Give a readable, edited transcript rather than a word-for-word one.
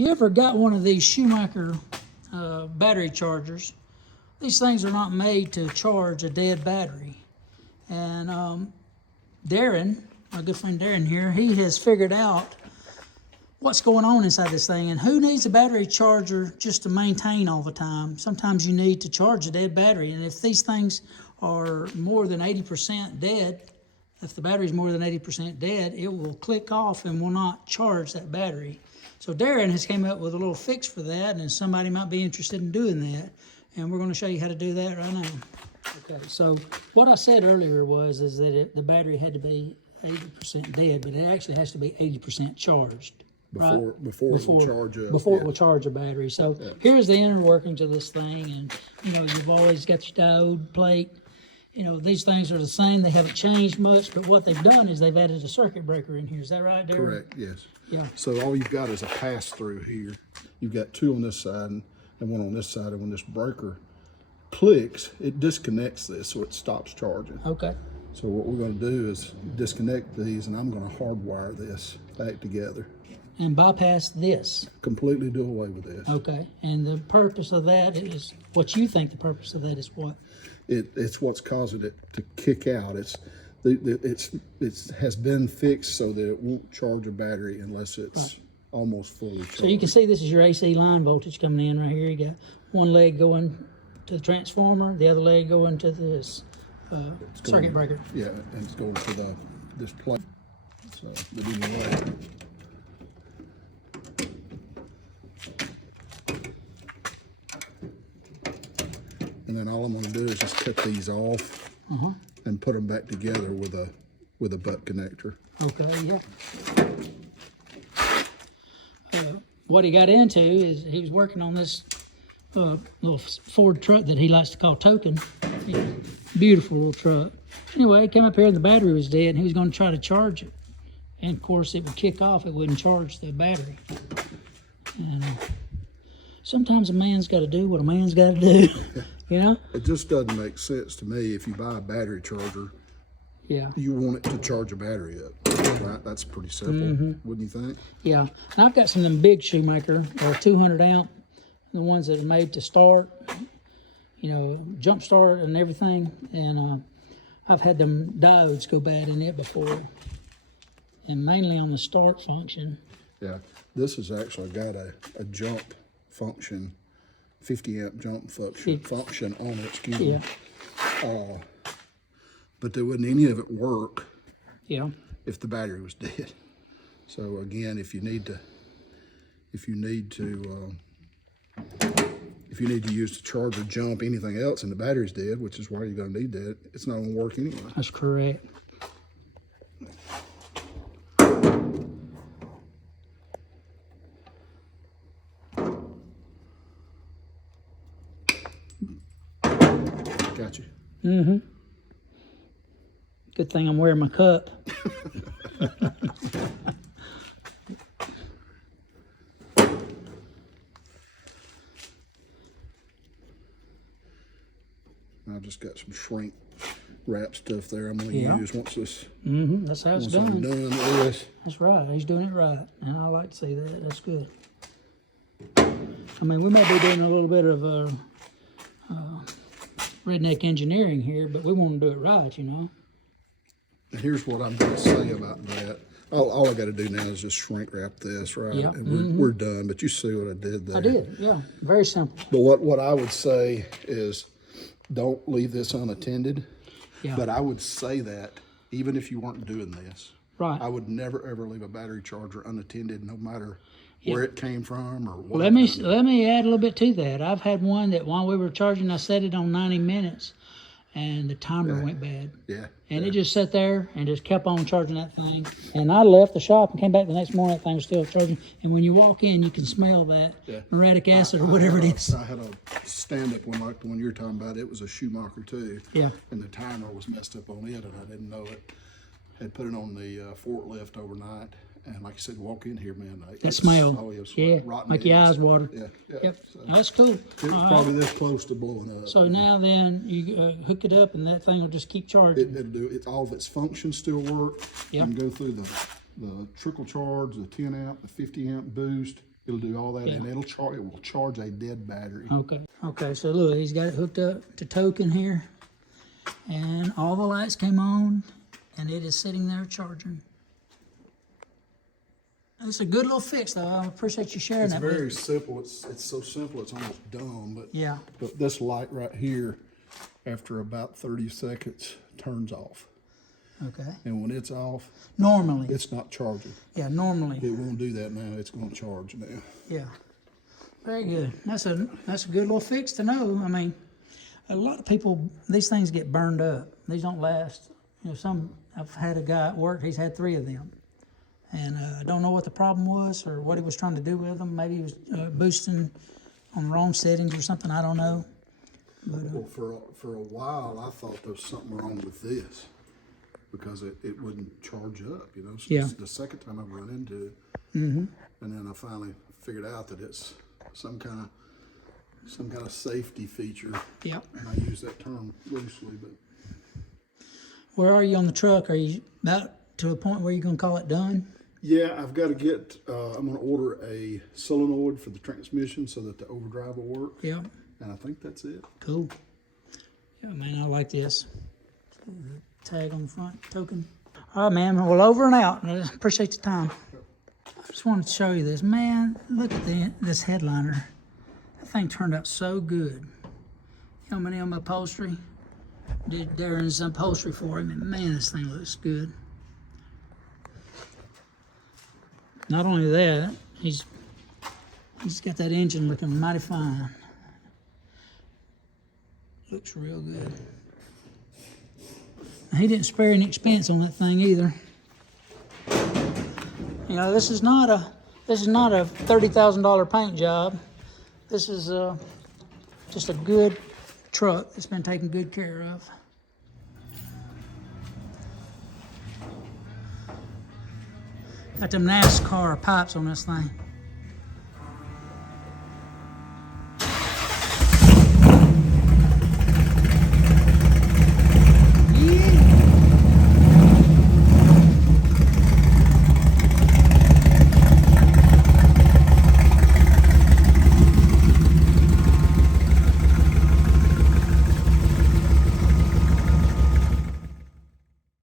You ever got one of these Schumacher battery chargers? These things are not made to charge a dead battery. And Darren, my good friend Darren here, he has figured out what's going on inside this thing. And who needs a battery charger just to maintain all the time? Sometimes you need to charge a dead battery. And if these things are more than 80% dead, if the battery is more than 80% dead, it will click off and will not charge that battery. So Darren has came up with a little fix for that, and somebody might be interested in doing that. And we're going to show you how to do that right now. Okay, so what I said earlier was that the battery had to be 80% dead, but it actually has to be 80% charged. Before it will charge up. Before it will charge a battery. So here's the inner workings of this thing, and you've always got your diode plate. These things are the same. They haven't changed much, but what they've done is they've added a circuit breaker in here. Is that right, Darren? Correct, yes. Yeah. So all you've got is a pass-through here. You've got two on this side and one on this side, and when this breaker clicks, it disconnects this, so it stops charging. Okay. So what we're going to do is disconnect these, and I'm going to hardwire this back together. And bypass this. Completely do away with this. Okay. And the purpose of that is, what you think the purpose of that is what? It's what's causing it to kick out. It has been fixed so that it won't charge a battery unless it's almost fully charged. So you can see this is your AC line voltage coming in right here. You got one leg going to the transformer, the other leg going to this circuit breaker. Yeah, and it's going to this plate. So the way. And then all I'm going to do is just cut these off and put them back together with a butt connector. Okay, yeah. What he got into is he was working on this little Ford truck that he likes to call Token. Beautiful little truck. Anyway, he came up here and the battery was dead, and he was going to try to charge it. And of course, it would kick off. It wouldn't charge the battery. And sometimes a man's got to do what a man's got to do. It just doesn't make sense to me. If you buy a battery charger, you want it to charge a battery up, right? That's pretty simple, wouldn't you think? Yeah, and I've got some of them big Schumacher, 200 amp, the ones that are made to start, jump start and everything. And I've had them diodes go bad in it before, and mainly on the start function. Yeah, this has actually got a jump function, 50 amp jump function on it, excuse me. But there wouldn't any of it work if the battery was dead. So again, if you need to use the charger, jump, anything else, and the battery's dead, which is why you're going to need that, it's not going to work anyway. That's correct. Got you. Good thing I'm wearing my cup. I've just got some shrink wrap stuff there I'm going to use once this. That's how it's done. I'm done with this. That's right. He's doing it right, and I like to see that. That's good. I mean, we might be doing a little bit of redneck engineering here, but we want to do it right, And here's what I'm going to say about that. All I got to do now is just shrink wrap this, right? Yep. And we're done. But you see what I did there. I did, yeah. Very simple. But what I would say is, don't leave this unattended. Yeah. But I would say that even if you weren't doing this, right, I would never ever leave a battery charger unattended, no matter where it came from or what. Well, let me add a little bit to that. I've had one that while we were charging, I set it on 90 minutes, and the timer went bad. And it just sat there and just kept on charging that thing. And I left the shop and came back the next morning, that thing was still charging. And when you walk in, you can smell that muriatic acid or whatever it is. I had a stand-up one like the one you're talking about. It was a Schumacher too. And the timer was messed up on it, and I didn't know it. Had put it on the forklift overnight. And like I said, walk in here, man. That smell. Oh, make your eyes water. Yep. So that's cool. It was probably this close to blowing up. So now then, you hook it up, and that thing will just keep charging. It'll do it. All of its functions still work. You can go through the trickle charge, the 10 amp, the 50 amp boost. It'll do all that, Yeah. and it will charge a dead battery. Okay. Okay, so look, he's got it hooked up to token here. And all the lights came on, and it is sitting there charging. It's a good little fix, though. I appreciate you sharing It's that. very simple. It's so simple. It's almost dumb. But Yeah. But this light right here, after about 30 seconds, turns off. Okay. And when it's off, Normally. it's not charging. Yeah, normally. It won't do that now. It's going to charge now. Yeah. Very good. That's a good little fix to know. I mean, a lot of people, these things get burned up. These don't last. You know, I've had a guy at work, he's had 3 of them. And I don't know what the problem was or what he was trying to do with them. Maybe he was boosting on the wrong settings or something. I don't know. But, Well, for a while, I thought there was something wrong with this because it wouldn't charge up, you know. So Yeah. The second time I've run into it, and then I finally figured out that it's some kind of safety feature. Yep. And I use that term loosely, but Where are you on the truck? Are you about to a point where you're going to call it done? yeah, I've got to get. I'm going to order a solenoid for the transmission so that the overdrive will work. Yep. And I think that's it. Cool. Yeah, man, I like this. Tag on the front, token. All right, man. Well, over and out. I appreciate the time. I just wanted to show you this. Man, look at this headliner. That thing turned out so good. You know how many of them upholstery? Did Darren's upholstery for him, and man, this thing looks good. Not only that, he's got that engine looking mighty fine. Looks real good. He didn't spare any expense on that thing either. You know, this is not a $30,000 paint job. This is just a good truck that's been taken good care of. Got them NASCAR pipes on this thing.